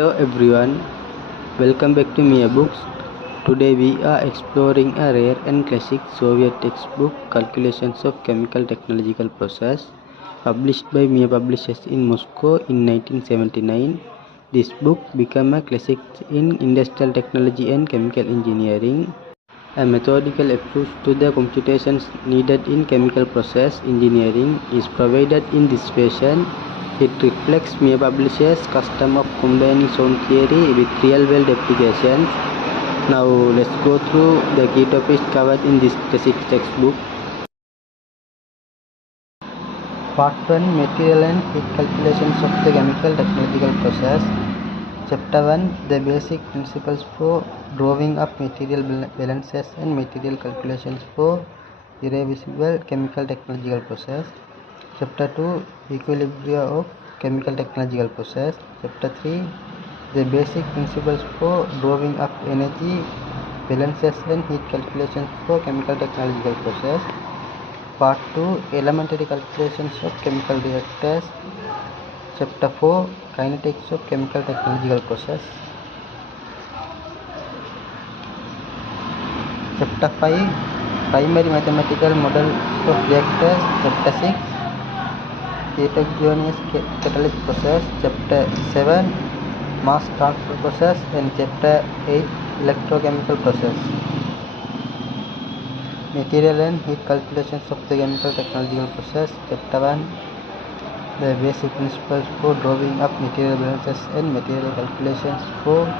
Hello everyone, welcome back to Mir Books. Today we are exploring a rare and classic Soviet textbook, Calculations of Chemical Technological Process, published by Mir Publishers in Moscow in 1979. This book became a classic in industrial technology and chemical engineering. A methodical approach to the computations needed in chemical process engineering is provided in this version. It reflects Mir Publishers' custom of combining sound theory with real-world applications. Now let's go through the key topics covered in this classic textbook. Part 1, Material and Heat Calculations of the Chemical Technological Process. Chapter 1, the basic principles for drawing up material balances and material calculations for irreversible chemical technological process. Chapter 2, equilibria of chemical technological process. Chapter 3, the basic principles for drawing up energy balances and heat calculations for chemical technological process. Part 2, elementary calculations of chemical reactors. Chapter 4, kinetics of chemical technological process. Chapter 5, primary mathematical models of reactors. Chapter 6, heterogeneous catalytic process. Chapter 7, mass transfer process. And Chapter 8, electrochemical process. Material and heat calculations of the chemical technological process. Chapter 1, the basic principles for drawing up material balances and material calculations for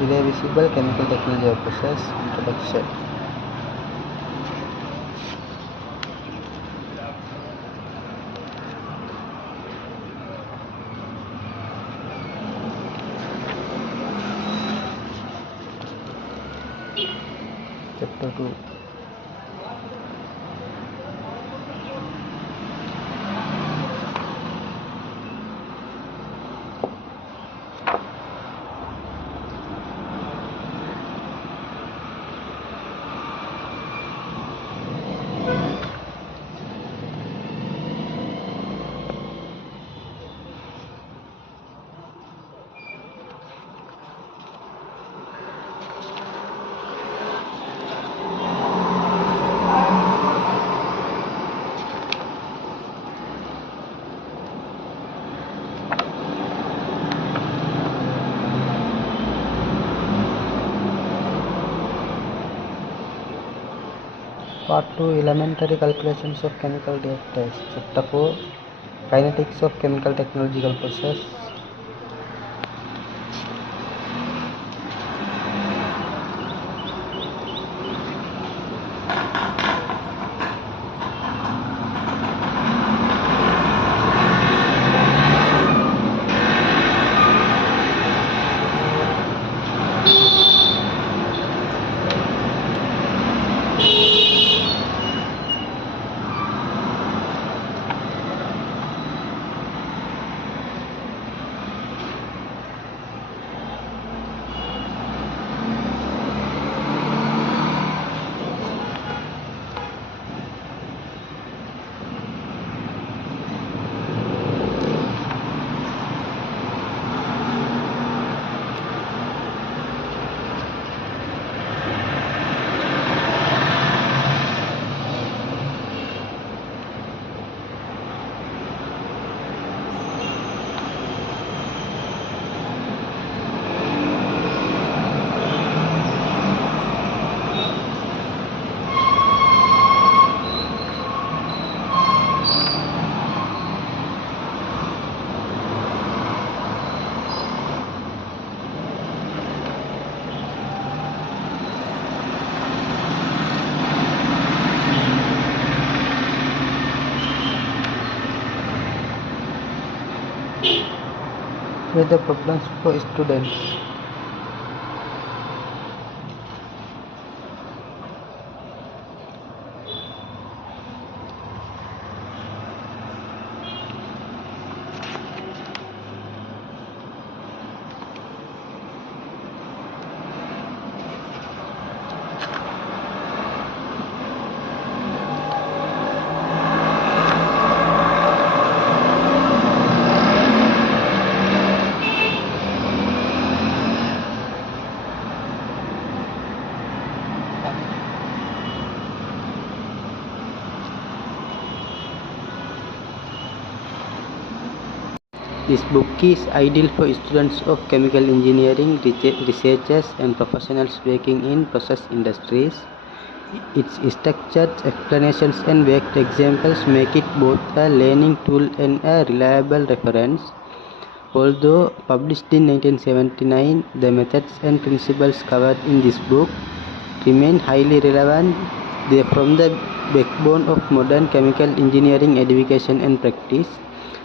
irreversible chemical technological process. Introduction. Chapter 2. Part 2, elementary calculations of chemical reactors. Chapter 4, kinetics of chemical technological process. With the problems for students. This book is ideal for students of chemical engineering, researchers, and professionals working in process industries. Its structured explanations and worked examples make it both a learning tool and a reliable reference. Although published in 1979, the methods and principles covered in this book remain highly relevant. They form the backbone of modern chemical engineering education and practice.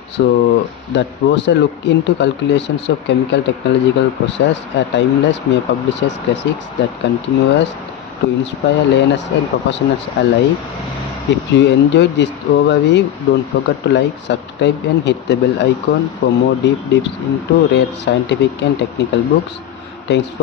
So that was a look into calculations of chemical technological process, a timeless Mir Publishers classics that continues to inspire learners and professionals alike. If you enjoyed this overview, don't forget to like, subscribe and hit the bell icon for more deep dives into rare scientific and technical books. Thanks for